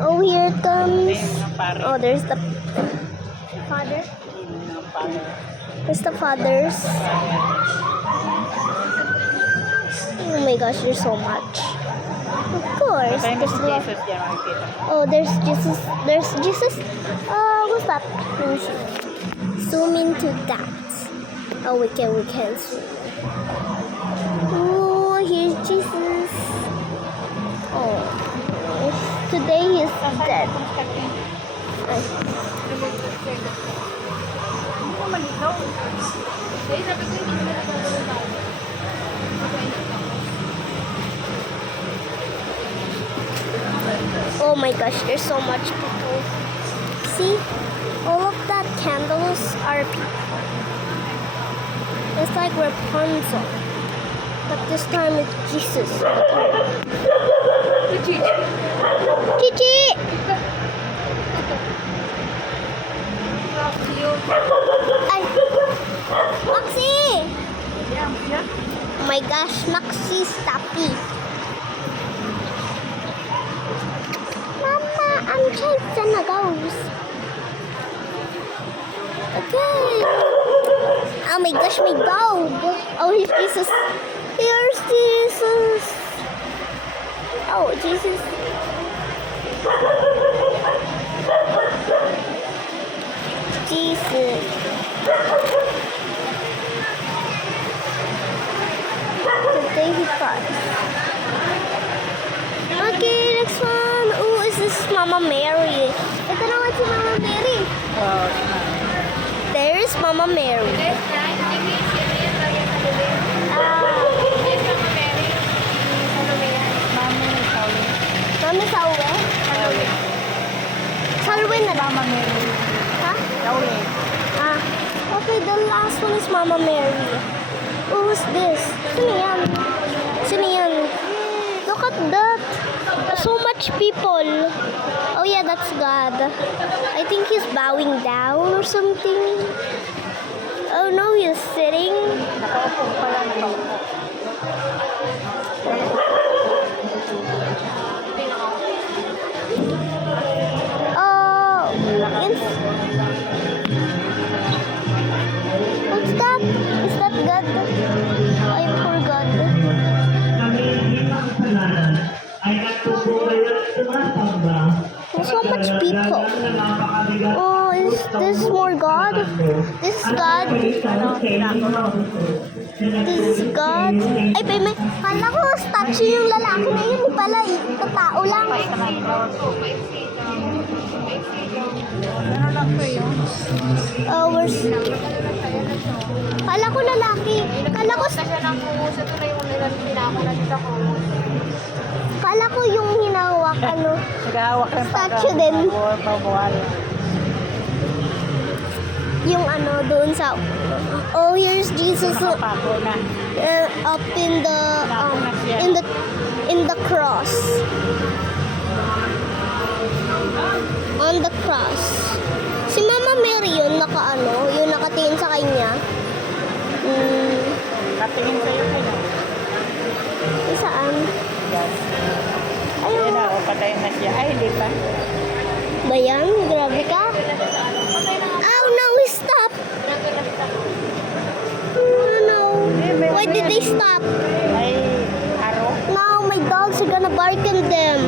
Oh, here it comes. Oh, there's the father. There's the fathers. Oh my gosh, there's so much. Of course. Oh, there's Jesus. There's Jesus. What's that? Let me see. Zoom into that. Oh, we can zoom. Oh, here's Jesus. Oh, today he's dead. Oh my gosh, there's so much people. See? All of that candles are people. It's like Rapunzel. But this time it's Jesus. Chichi! Ay! Maxi! Oh my gosh, Maxi, stoppy. Mama, I'm chasing a ghost. Okay. Oh my gosh, my dog. Oh, here's Jesus. Here's Jesus. Oh, Jesus. Jesus. Today he cries. Okay, next one. Oh, is this Mama Mary? Ito naman si Mama Mary. There's Mama Mary. Mami Salwe? Salwe na lang. Mama Mary. Ha? Salwe. Okay, the last one is Mama Mary. Oh, who's this? Sino yan? Sino yan? Look at that. So much people. Oh yeah, that's God. I think he's bowing down or something. Oh no, he's sitting. Nakaupo pala, nakaupo. Oh, what's that? Is that God? I forgot. So much people. Oh, is this more God? This is God. This is God. Ay, may kala ko statue yung lalaki na yun. Pala, tao lang. Ano lang ko yun? Oh, where's... Kala ko lalaki. Kala ko... Kala ko yung hinawak, ano... Naghahawak ng Statue din. Bawal. Yung ano, doon sa... Oh, here's Jesus Nakapako na. up in the cross. On the cross. Si Mama Mary yun, yung nakatingin sa kanya. Katingin sa'yo kayo. Saan? Yan. Ayun. Ayun na, patay na siya. Ay, hindi pa. Ba yan? Grabe ka. Oh no, we stop. Oh no. Why did they stop? Ay, araw. Now my dogs are gonna bark at them.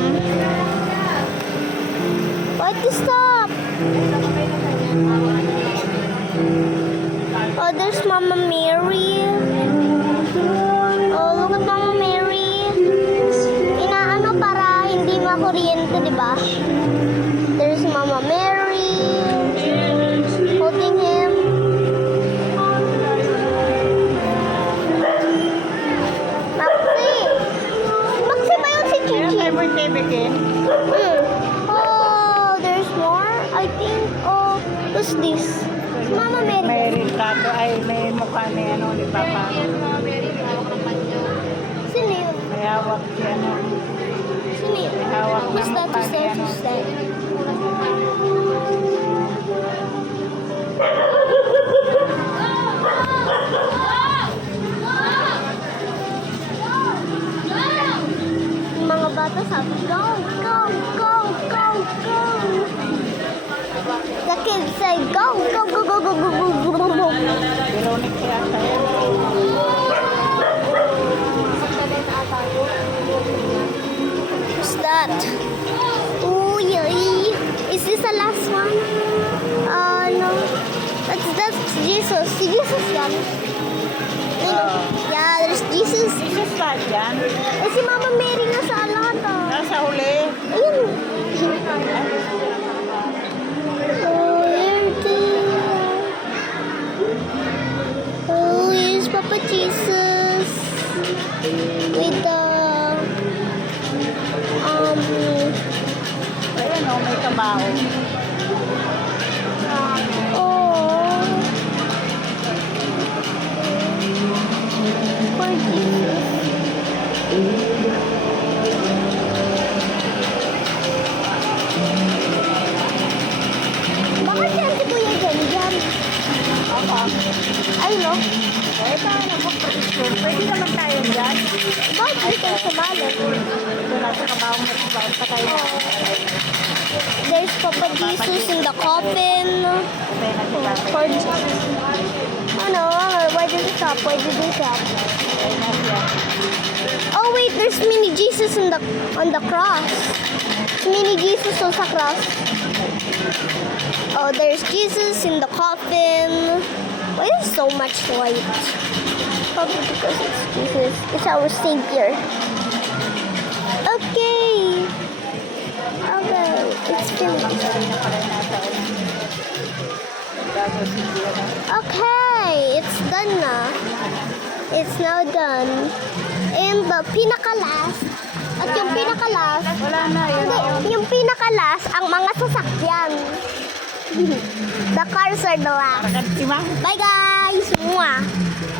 Why they stop? Oh, there's Mama Mary. Oh, look at Mama Mary. Inaano para hindi makuryente, di ba? There's Mama Mary holding him. Maxi! Maxi ba yun si Ayun, Chichi? may birthday bikin. Oh, there's more? I think, who's this? Mama Mary. May retrato, ay may mukha ni ano, ni Papa. Sino yun? May hawak si ano. Sino yun? Hawak Who's ng that? mukha Who's ni that? ano. Who's that? Mga bata sabi, go, go, go, go, Jesus. Si Jesus yan. Ayun. Yeah, there's Jesus. Jesus ba yan? Eh, si Mama Mary nga sa alata. Nasa huli. Ayun. Oh, oh, here's Papa Jesus. With the, Ayan o, may kabaho. oh. Poor Jesus. Bakit yan si Kuya Jen dyan? Ako. Ay, no. Eh, tayo na mag-picture. Pwede naman tayo dyan. Bakit di kayo sumali? Ito nasa kabahong matibay pa tayo. There's Papa Jesus in the coffin. Kaya nagkakapit. Poor Jesus. Ano? Why did it stop? Why did it stop? Kaya na siya. Oh wait, there's mini Jesus on the cross. Mini Jesus on the cross. Oh, there's Jesus in the coffin. Why is so much light? Probably because it's Jesus. It's our Savior. Okay. Okay, it's finished. Okay, it's done na. It's now done. And the pinakalas, at yung pinakalas, Wala na yun. hindi, yung pinakalas, ang mga sasakyan. The cars are the last. Paragat si Ma. Bye guys! Mwah!